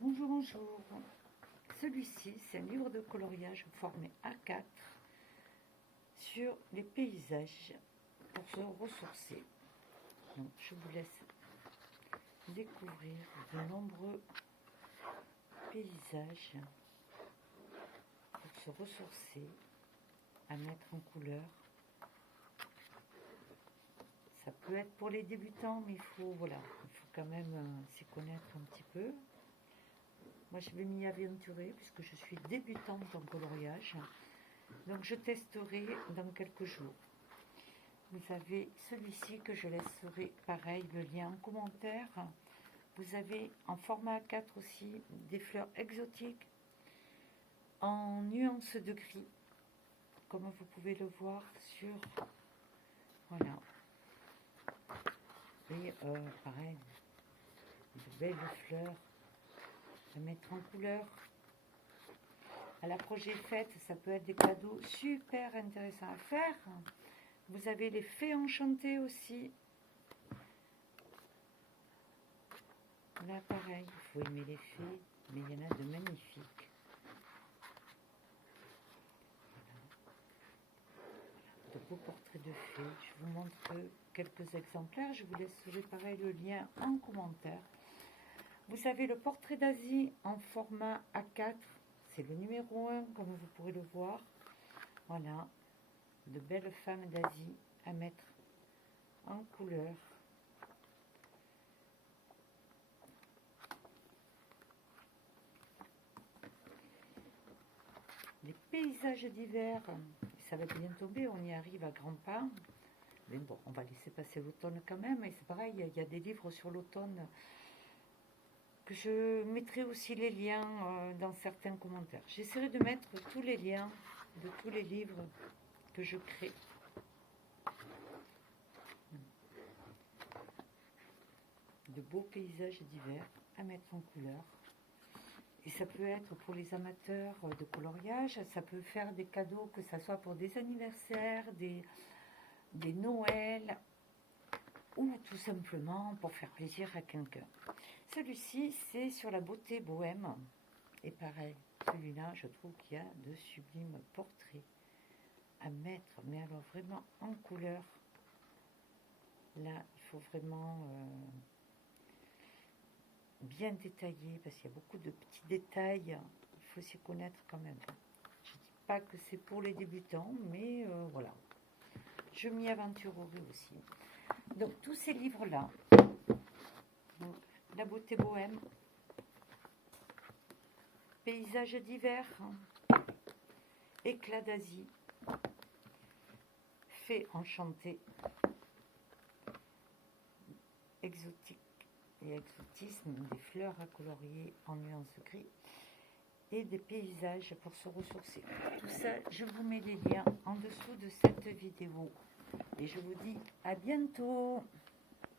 Bonjour, bonjour. Celui-ci, c'est un livre de coloriage formé A4 sur les paysages pour se ressourcer. Donc, je vous laisse découvrir de nombreux paysages pour se ressourcer, à mettre en couleur. Ça peut être pour les débutants, mais il faut quand même s'y connaître un petit peu. Moi, je vais m'y aventurer puisque je suis débutante en coloriage. Donc, je testerai dans quelques jours. Vous avez celui-ci que je laisserai pareil, le lien en commentaire. Vous avez en format A4 aussi des fleurs exotiques en nuances de gris, comme vous pouvez le voir sur... Voilà. Et pareil, de belles fleurs à mettre en couleur. À la projet fête, ça peut être des cadeaux super intéressants à faire. Vous avez les fées enchantées aussi. Là, pareil, il faut aimer les fées, mais il y en a de magnifiques. Voilà. De beaux portraits de fées. Je vous montre quelques exemplaires. Je vous laisserai pareil le lien en commentaire. Vous avez le portrait d'Asie en format A4. C'est le numéro 1, comme vous pourrez le voir. Voilà, de belles femmes d'Asie à mettre en couleur. Les paysages d'hiver, ça va bien tomber, on y arrive à grands pas. Mais bon, on va laisser passer l'automne quand même. Et c'est pareil, il y a des livres sur l'automne que je mettrai aussi les liens dans certains commentaires. J'essaierai de mettre tous les liens de tous les livres que je crée. De beaux paysages d'hiver à mettre en couleur. Et ça peut être pour les amateurs de coloriage, ça peut faire des cadeaux, que ce soit pour des anniversaires, des Noëls, ou tout simplement pour faire plaisir à quelqu'un. Celui-ci, c'est sur la beauté bohème. Et pareil, celui-là, je trouve qu'il y a de sublimes portraits à mettre, mais alors vraiment en couleur. Là, il faut vraiment bien détailler, parce qu'il y a beaucoup de petits détails. Il faut s'y connaître quand même. Je ne dis pas que c'est pour les débutants, mais voilà. Je m'y aventurerai aussi. Donc, tous ces livres-là, la beauté bohème, paysages d'hiver, éclat d'Asie, fées enchantées, exotique et exotisme, des fleurs à colorier en nuances gris et des paysages pour se ressourcer. Tout ça, je vous mets les liens en dessous de cette vidéo et je vous dis à bientôt.